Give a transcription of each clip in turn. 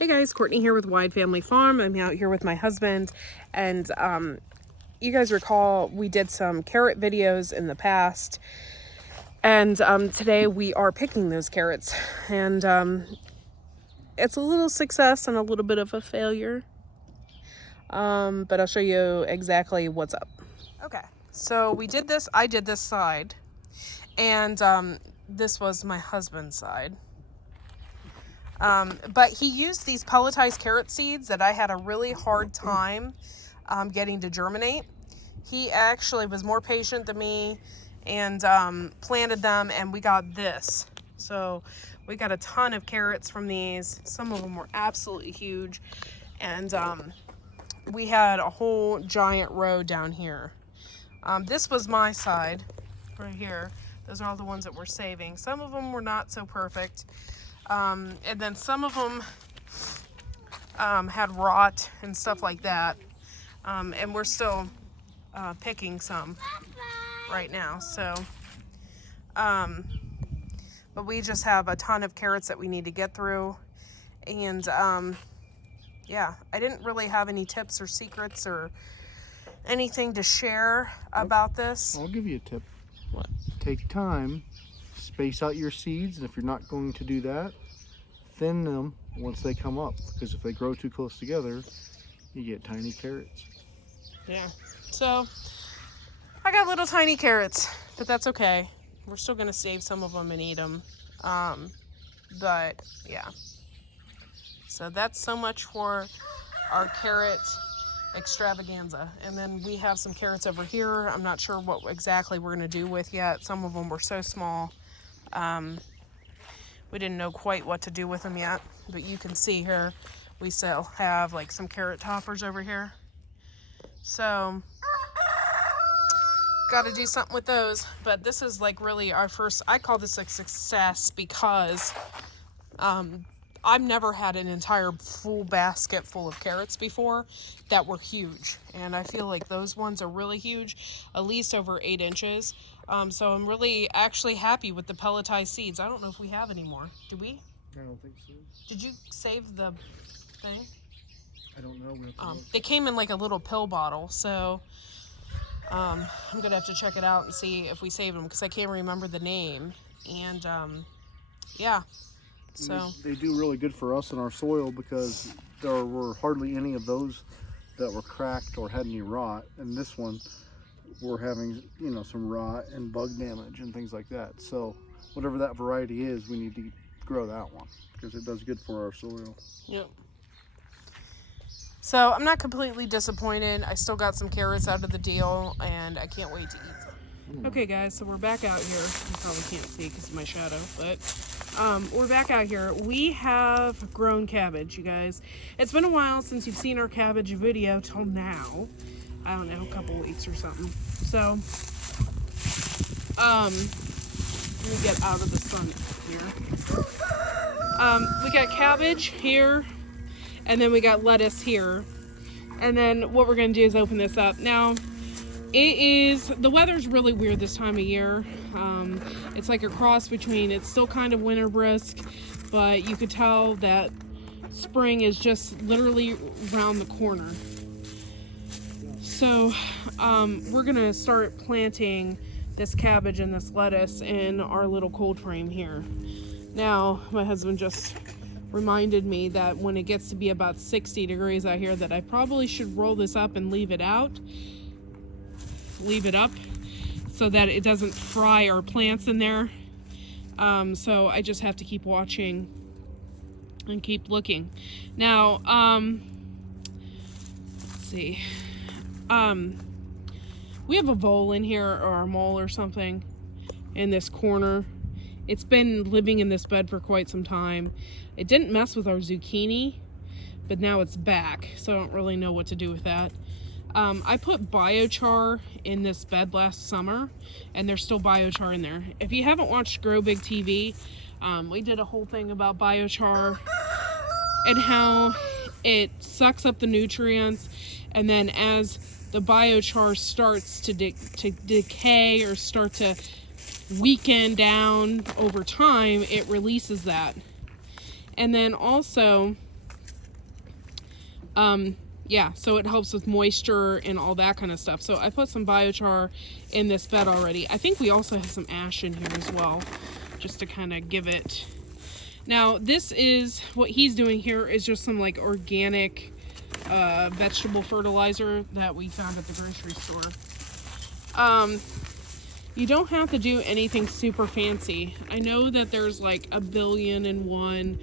Hey guys, Courtney here with Wide Family Farm. I'm out here with my husband, and you guys recall we did some carrot videos in the past, and today we are picking those carrots, and it's a little success and a little bit of a failure, but I'll show you exactly what's up. Okay, so we did this. I did this side, and this was my husband's side. But he used these pelletized carrot seeds that I had a really hard time getting to germinate. He actually was more patient than me and planted them, and we got this. So we got a ton of carrots from these. Some of them were absolutely huge, and we had a whole giant row down here. This was my side right here. Those are all the ones that we're saving. Some of them were not so perfect. And then some of them had rot and stuff like that. And we're still picking some right now. So, but we just have a ton of carrots that we need to get through. And yeah, I didn't really have any tips or secrets or anything to share about this. I'll give you a tip. What? Take time, space out your seeds, and if you're not going to do that, thin them once they come up, because if they grow too close together, you get tiny carrots. Yeah, so I got little tiny carrots, but that's okay. We're still gonna save some of them and eat them. But yeah, so that's so much for our carrot extravaganza. And then we have some carrots over here. I'm not sure what exactly we're gonna do with yet. Some of them were so small. We didn't know quite what to do with them yet, but you can see here we still have like some carrot toppers over here. So got to do something with those. But this is like really our first, I call this a success because I've never had an entire full basket full of carrots before that were huge. And I feel like those ones are really huge, at least over 8 inches. So I'm really actually happy with the pelletized seeds. I don't know if we have any more. Do we? I don't think so. Did you save the thing? I don't know. They came in like a little pill bottle. So I'm going to have to check it out and see if we saved them because I can't remember the name. And yeah. So they do really good for us in our soil because there were hardly any of those that were cracked or had any rot. And this one, we're having, you know, some rot and bug damage and things like that. So whatever that variety is, we need to grow that one because it does good for our soil. Yep. So I'm not completely disappointed. I still got some carrots out of the deal and I can't wait to eat them. Okay guys, so we're back out here. You probably can't see because of my shadow, but we're back out here. We have grown cabbage, you guys. It's been a while since you've seen our cabbage video till now. I don't know, a couple weeks or something. So, let me get out of the sun here. We got cabbage here, and then we got lettuce here. And then what we're gonna do is open this up. Now, the weather's really weird this time of year. It's like a cross between, it's still kind of winter brisk, but you could tell that spring is just literally around the corner. So we're gonna start planting this cabbage and this lettuce in our little cold frame here. Now, my husband just reminded me that when it gets to be about 60 degrees out here that I probably should roll this up and leave it up so that it doesn't fry our plants in there. So I just have to keep watching and keep looking. Now, let's see. We have a vole in here, or a mole or something, in this corner. It's been living in this bed for quite some time. It didn't mess with our zucchini, but now it's back, so I don't really know what to do with that. I put biochar in this bed last summer, and there's still biochar in there. If you haven't watched Grow Big TV, we did a whole thing about biochar and how it sucks up the nutrients, and then as the biochar starts to decay or start to weaken down over time, it releases that. And then also Yeah, so it helps with moisture and all that kind of stuff. So I put some biochar in this bed already. I think we also have some ash in here as well, just to kind of give it. Now, this is what he's doing here is just some like organic vegetable fertilizer that we found at the grocery store. You don't have to do anything super fancy. I know that there's like 1,000,000,001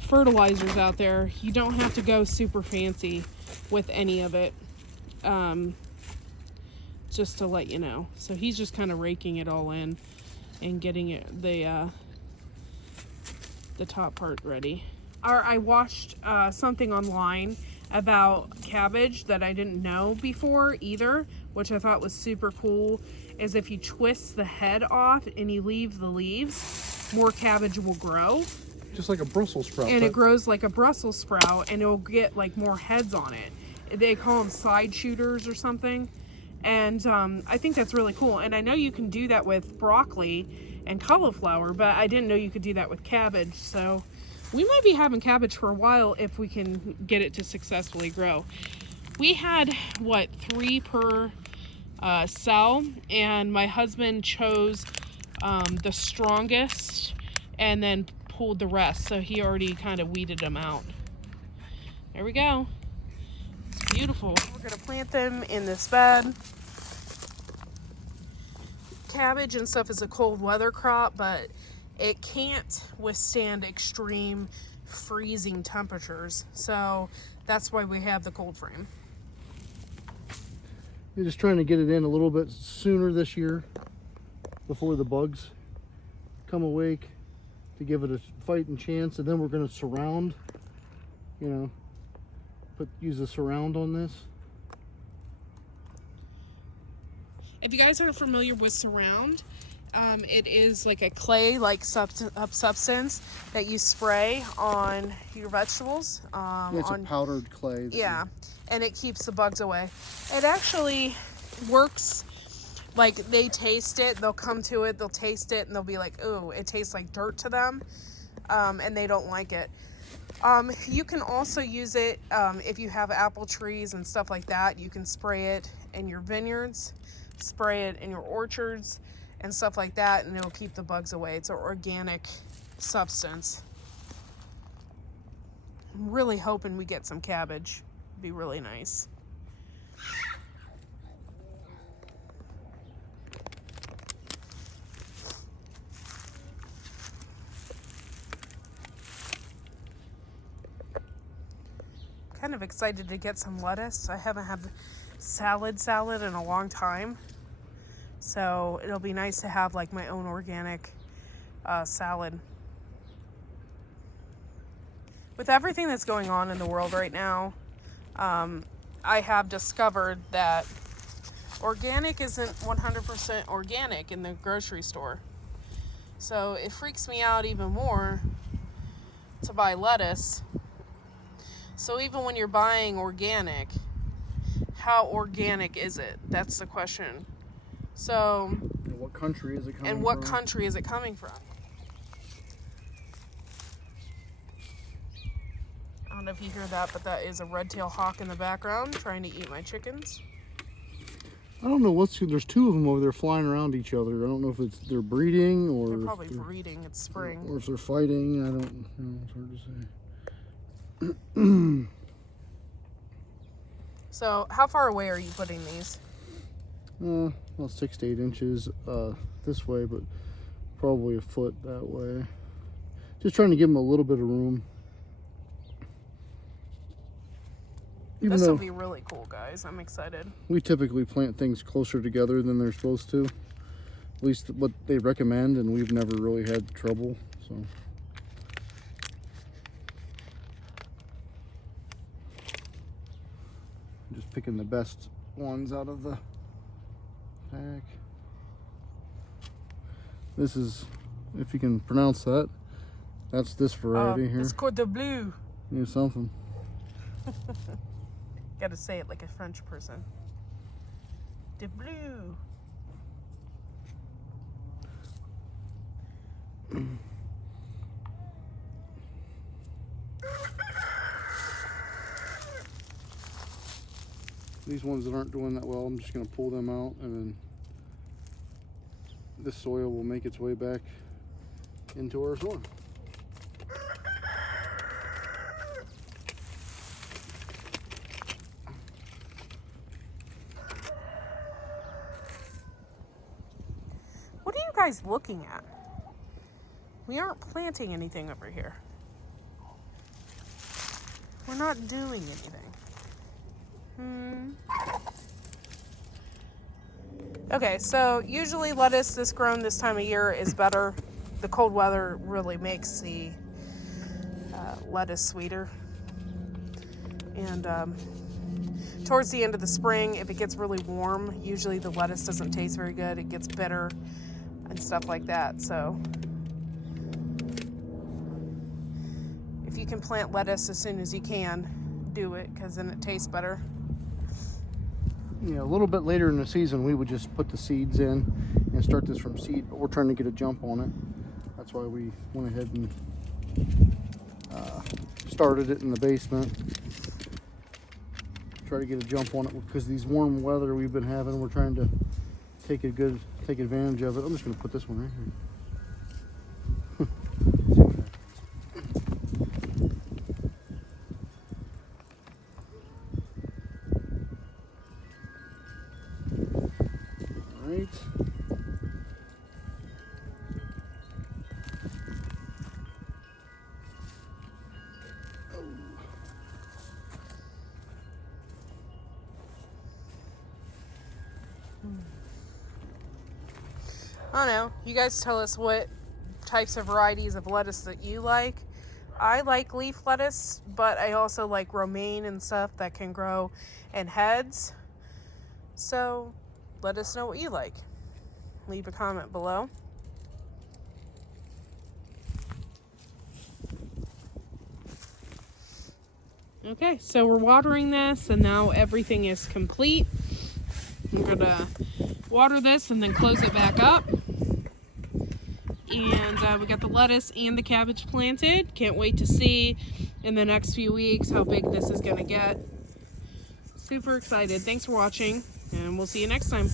fertilizers out there. You don't have to go super fancy with any of it, just to let you know. So he's just kind of raking it all in and getting it the top part ready. I watched something online about cabbage that I didn't know before either, which I thought was super cool, is if you twist the head off and you leave the leaves, more cabbage will grow. Just like a Brussels sprout. And it grows like a Brussels sprout, and it'll get like more heads on it. They call them side shooters or something. And I think that's really cool. And I know you can do that with broccoli and cauliflower, but I didn't know you could do that with cabbage. So we might be having cabbage for a while if we can get it to successfully grow. We had, 3 per cell, and my husband chose the strongest and then pulled the rest, so he already kind of weeded them out. There we go. It's beautiful. We're gonna plant them in this bed. Cabbage and stuff is a cold weather crop, but it can't withstand extreme freezing temperatures, so that's why we have the cold frame. You're just trying to get it in a little bit sooner this year before the bugs come awake, to give it a fighting chance. And then we're going to surround, use a surround on this. If you guys aren't familiar with surround, it is like a clay-like substance that you spray on your vegetables. It's a powdered clay. Yeah, and it keeps the bugs away. It actually works. Like, they taste it, they'll come to it, they'll taste it, and they'll be like, ooh, it tastes like dirt to them, and they don't like it. You can also use it if you have apple trees and stuff like that. You can spray it in your vineyards, spray it in your orchards, and stuff like that, and it'll keep the bugs away. It's an organic substance. I'm really hoping we get some cabbage. It'd be really nice. Kind of excited to get some lettuce. I haven't had salad in a long time, so it'll be nice to have like my own organic salad. With everything that's going on in the world right now, I have discovered that organic isn't 100% organic in the grocery store, so it freaks me out even more to buy lettuce. So even when you're buying organic, how organic is it? That's the question. So, and what country is it coming from? And what country is it coming from? I don't know if you hear that, but that is a red-tailed hawk in the background trying to eat my chickens. I don't know there's 2 of them over there flying around each other. I don't know if they're breeding or... They're probably breeding. It's spring. Or if they're fighting. I don't know. It's hard to say. So, how far away are you putting these? Well, 6 to 8 inches this way, but probably a foot that way. Just trying to give them a little bit of room. This will be really cool, guys. I'm excited. We typically plant things closer together than they're supposed to. At least what they recommend, and we've never really had trouble. So. Just picking the best ones out of the pack. This is, if you can pronounce that, that's this variety here. It's called the blue. Yeah, something. Gotta say it like a French person. The blue. These ones that aren't doing that well, I'm just going to pull them out, and then this soil will make its way back into our soil. What are you guys looking at? We aren't planting anything over here. We're not doing anything. Okay, so usually lettuce that's grown this time of year is better. The cold weather really makes the lettuce sweeter. And towards the end of the spring, if it gets really warm, usually the lettuce doesn't taste very good. It gets bitter and stuff like that. So if you can plant lettuce as soon as you can, do it, because then it tastes better. Yeah, a little bit later in the season, we would just put the seeds in and start this from seed, but we're trying to get a jump on it. That's why we went ahead and started it in the basement. Try to get a jump on it because these warm weather we've been having, we're trying to take advantage of it. I'm just going to put this one right here. Right. I don't know. You guys tell us what types of varieties of lettuce that you like. I like leaf lettuce, but I also like romaine and stuff that can grow in heads. So let us know what you like. Leave a comment below. Okay, so we're watering this, and now everything is complete. I'm gonna water this and then close it back up. And we got the lettuce and the cabbage planted. Can't wait to see in the next few weeks how big this is gonna get. Super excited. Thanks for watching, and we'll see you next time.